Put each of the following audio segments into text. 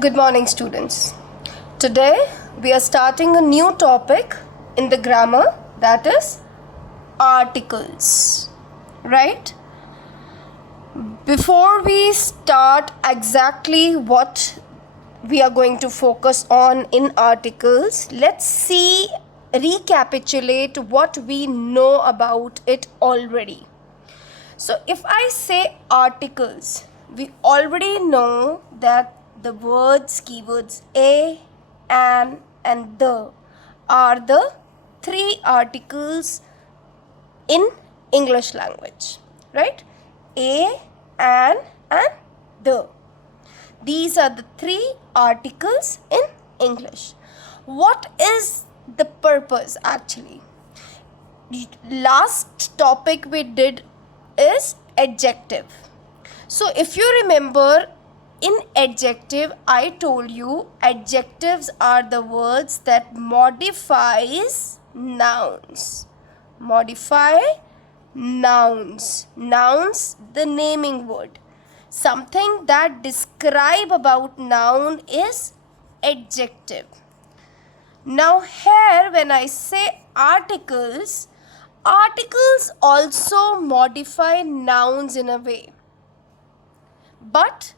Good morning, students. Today we are starting a new topic in the grammar, that is articles. Right? Before we start exactly what we are going to focus on in articles, let's recapitulate what we know about it already. So if I say articles, we already know that the keywords a, an and the are the three articles in English language, right? A, an and the. These are the three articles in English. What is the purpose actually? Last topic we did is adjective. So if you remember, in adjective I told you adjectives are the words that modifies nouns. Modify nouns. Nouns, the naming word. Something that describe about noun is adjective. Now here when I say articles also modify nouns in a way. But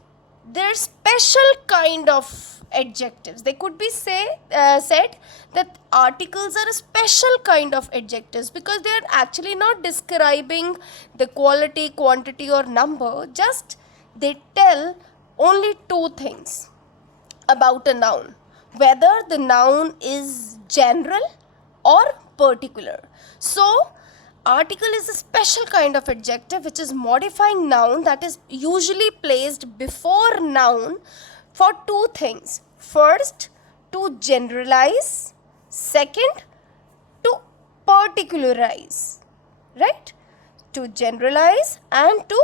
they're special kind of adjectives. They could be said that articles are a special kind of adjectives because they are actually not describing the quality, quantity or number. Just they tell only two things about a noun, whether the noun is general or particular. So article is a special kind of adjective which is modifying noun that is usually placed before noun for two things. First, to generalize. Second, to particularize. Right? To generalize and to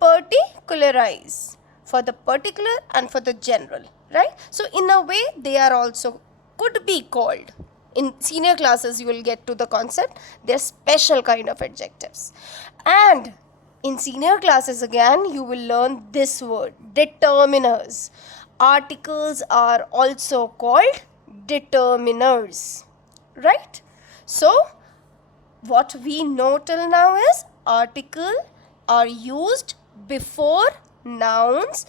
particularize. For the particular and for the general. Right? So in a way they are also could be called. In senior classes you will get to the concept. They're special kind of adjectives. And in senior classes again you will learn this word, determiners. Articles are also called determiners. Right? So what we know till now is article are used before nouns.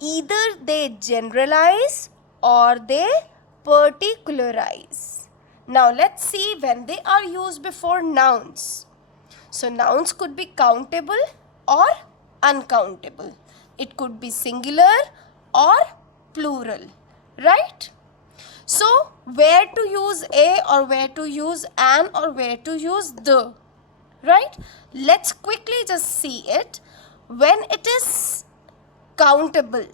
Either they generalize or they particularize. Now let's see when they are used before nouns. So nouns could be countable or uncountable. It could be singular or plural, right? So where to use a or where to use an or where to use the, right? Let's quickly just see it. When it is countable,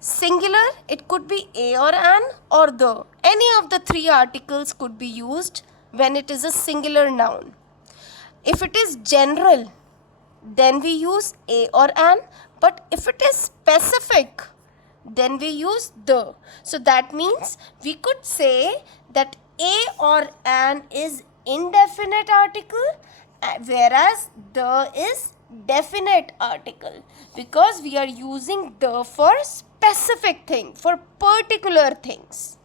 singular, it could be a or an or the. Any of the three articles could be used when it is a singular noun. If it is general, then we use a or an. But if it is specific, then we use the. So that means we could say that a or an is indefinite article, whereas the is definite article, because we are using the for specific thing, for particular things,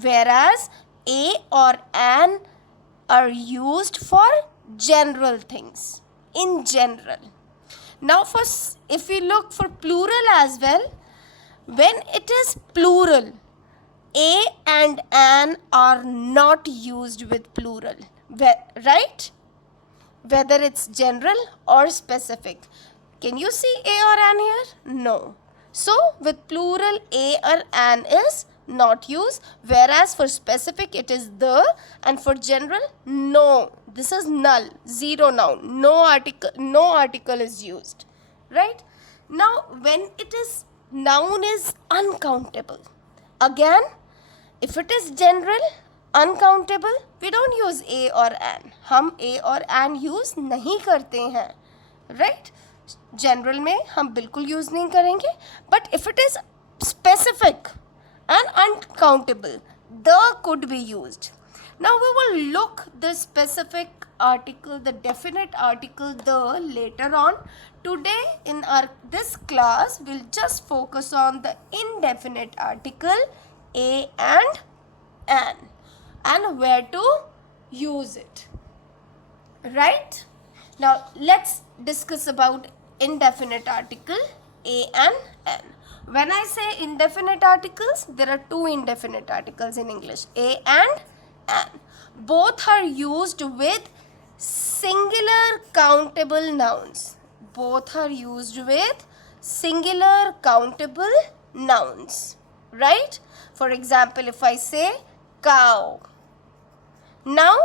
whereas a or an are used for general things, in general. Now if we look for plural as well, when it is plural, a and an are not used with plural, right? Whether it's general or specific. Can you see a or an here? No. So with plural, a or an is not used, whereas for specific it is the, and for general, no. This is null, zero noun. No article is used. Right? Now when it is noun is uncountable. Again, if it is general, uncountable, we don't use a or an. हम a और an use नहीं करते हैं, right? General में हम बिल्कुल use नहीं करेंगे. But if it is specific and uncountable, the could be used. Now we will look the specific article, the definite article the later on, today in our this class we'll just focus on the indefinite article a and an and where to use it. Right? Now let's discuss about indefinite article a and an. When I say indefinite articles, there are two indefinite articles in English, a and an. Both are used with singular countable nouns. Both are used with singular countable nouns. Right? For example, if I say cow. Now,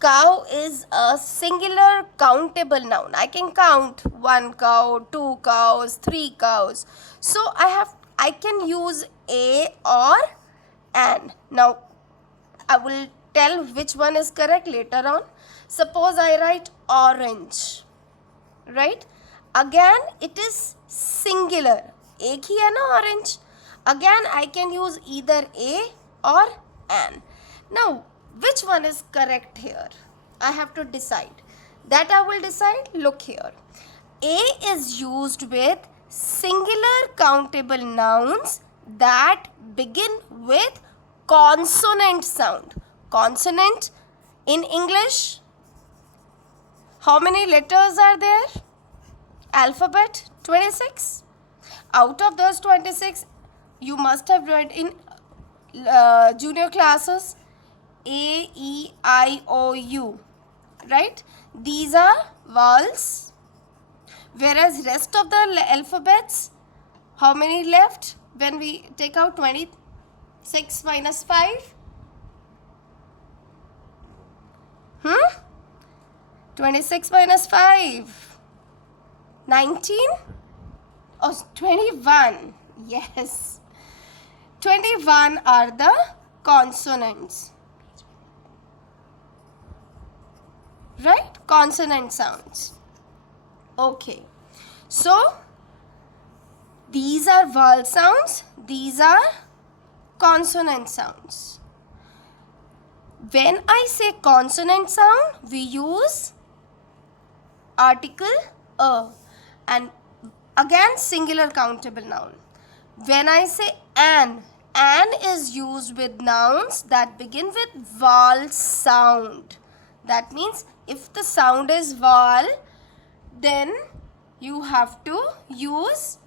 cow is a singular countable noun. I can count 1 cow, 2 cows, 3 cows. So I can use a or an. Now I will tell which one is correct later on. Suppose I write orange. Right? Again it is singular. एक ही है ना orange. Again I can use either a or an. Now which one is correct here? I have to decide. That I will decide. Look here. A is used with singular countable nouns that begin with consonant sound. Consonant in English, how many letters are there? Alphabet 26. Out of those 26, you must have read in junior classes A, E, I, O, U, right? These are vowels, whereas rest of the alphabets, how many left when we take out 26 minus 5? 26 minus 5? 19? Oh, 21. Yes. 21 are the consonants. Right? Consonant sounds. Okay. So, these are vowel sounds. These are consonant sounds. When I say consonant sound, we use article a. And again, singular countable noun. When I say an is used with nouns that begin with vowel sound. That means if the sound is vowel, then you have to use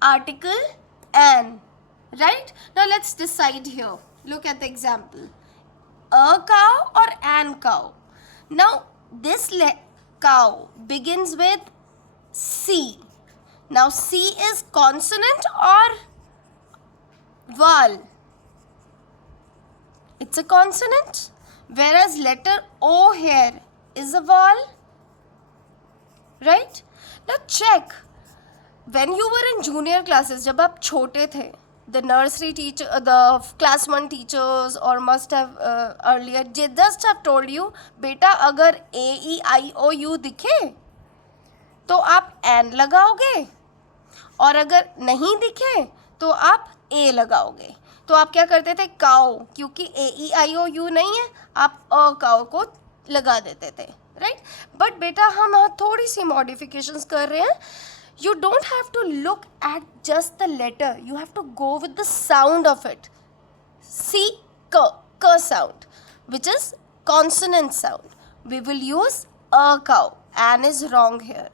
article an. Right? Now let's decide here. Look at the example. A cow or an cow? Now this cow begins with C. Now C is consonant or vowel? It's a consonant. Whereas letter O here is a vowel. Right? Now check. When you were in junior classes, जब आप छोटे थे, the nursery teacher, the class 1 teachers or must have earlier just have told you, बेटा अगर A, E, I, O, U दिखे तो आप N लगाओगे और अगर नहीं दिखे तो आप A लगाओगे. तो आप क्या करते थे? काउ, क्योंकि A, E, I, O, U नहीं है, आप अ काउ को लगा देते थे. राइट? बट बेटा हम थोड़ी सी मॉडिफिकेशंस कर रहे हैं. You don't have to look at just the letter. You have to go with the sound of it. See, k sound, which is consonant sound. We will use a cow. An is wrong here.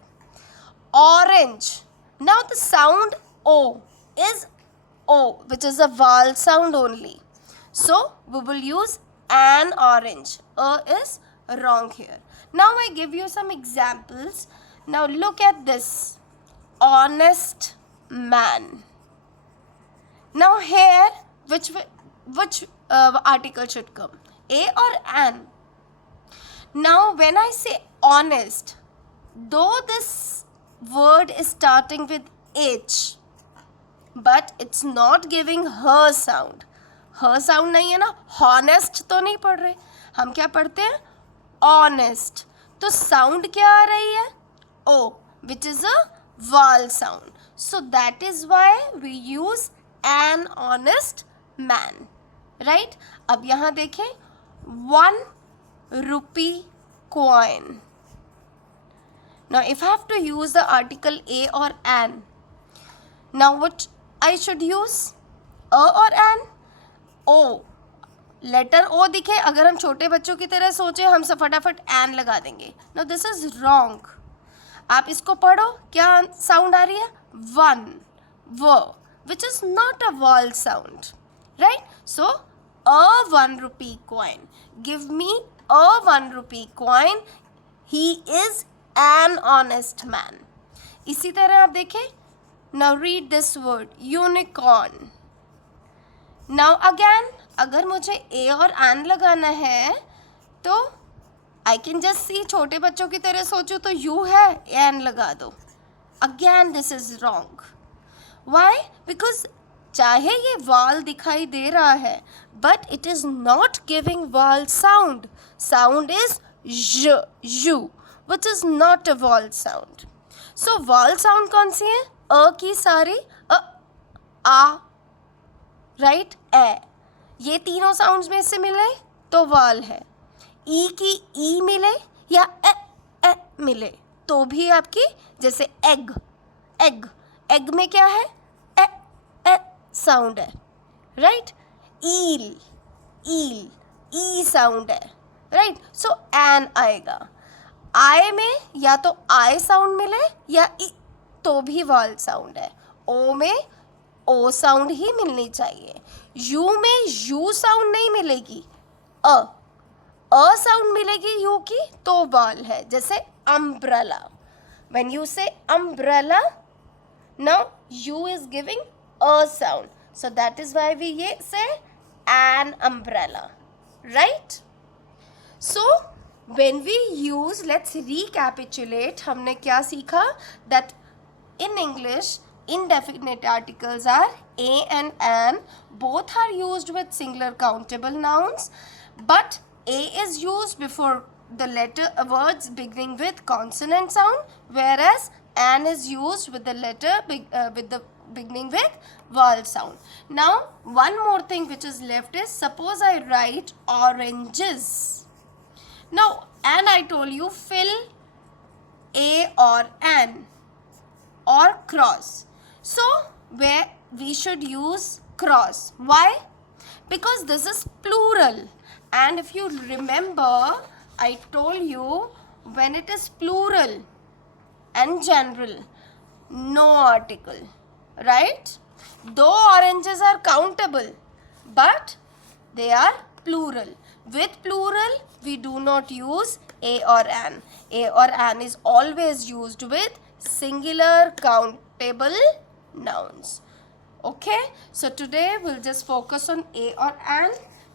Orange. Now the sound O is O, which is a vowel sound only. So we will use an orange. A is wrong here. Now I give you some examples. Now look at this. Honest man. Now here, which article should come? A or an? Now when I say honest, though this word is starting with H, but it's not giving her sound. Her sound नहीं है ना. Honest तो नहीं पढ़ रहे, हम क्या पढ़ते हैं? Honest. तो sound क्या आ रही है? O, which is a vowel sound. So that is why we use an honest man. Right? अब यहाँ देखें, 1 rupee coin. Now if I have to use the article a or an, now what I should use? a or an? o, letter O दिखे, अगर हम छोटे बच्चों की तरह सोचे हम सब फटाफट एन लगा देंगे. No this is wrong. आप इसको पढ़ो, क्या साउंड आ रही है? वन, व, विच is not a wall sound, right? So a 1 rupee coin, give me a 1 rupee coin, he is an honest man. इसी तरह आप देखें, now read this word unicorn. Now again, अगर मुझे ए और एन लगाना है तो आई कैन जस्ट सी, छोटे बच्चों की तरह सोचो तो यू है, एन लगा दो. Again this is wrong. Why? Because चाहे ये वाल दिखाई दे रहा है but it is not giving vowel sound. Sound is ज, you, which is not a vowel sound. सो वाल साउंड कौन सी है? अ की सारी, आ, राइट, ए, ये तीनों साउंड्स में से मिले तो वाल है. ई की ई मिले या ए मिले तो भी आपकी, जैसे एग, एग, एग में क्या है? ए साउंड है, राइट? ईल, ईल, ई साउंड है, राइट? सो एन आएगा. आई में या तो आई साउंड मिले या ई तो भी वाल साउंड है. ओ में ओ साउंड ही मिलनी चाहिए. यू में यू साउंड नहीं मिलेगी, अ साउंड मिलेगी यू की तो वाल है. जैसे umbrella, when you say umbrella, now U is giving a sound, so that is why we ये say an umbrella, right? So when we use, let's recapitulate, हमने क्या सीखा? That in English, indefinite articles are a and an. Both are used with singular countable nouns, but a is used before the letter words beginning with consonant sound, whereas an is used with the letter with the beginning with vowel sound. Now one more thing which is left is, suppose I write oranges. Now, and I told you fill a or an or cross. So where we should use cross. Why? Because this is plural, and if you remember, I told you when it is plural and general, no article, right? Though oranges are countable, but they are plural. With plural, we do not use a or an. A or an is always used with singular countable nouns. Okay, so today we'll just focus on a or an.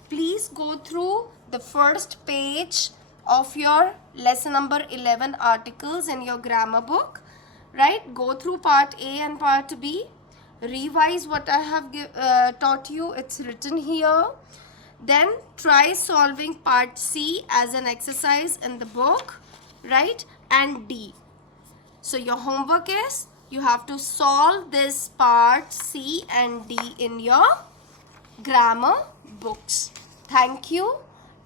Please go through the first page of your lesson number 11 articles in your grammar book, right? Go through part A and part B. Revise what I have taught you. It's written here. Then try solving part C as an exercise in the book, right? And D. So your homework is, you have to solve this part C and D in your grammar books. Thank you.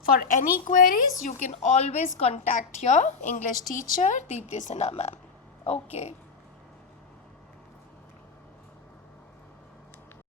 For any queries, you can always contact your English teacher, Deepti Sinha ma'am. Okay.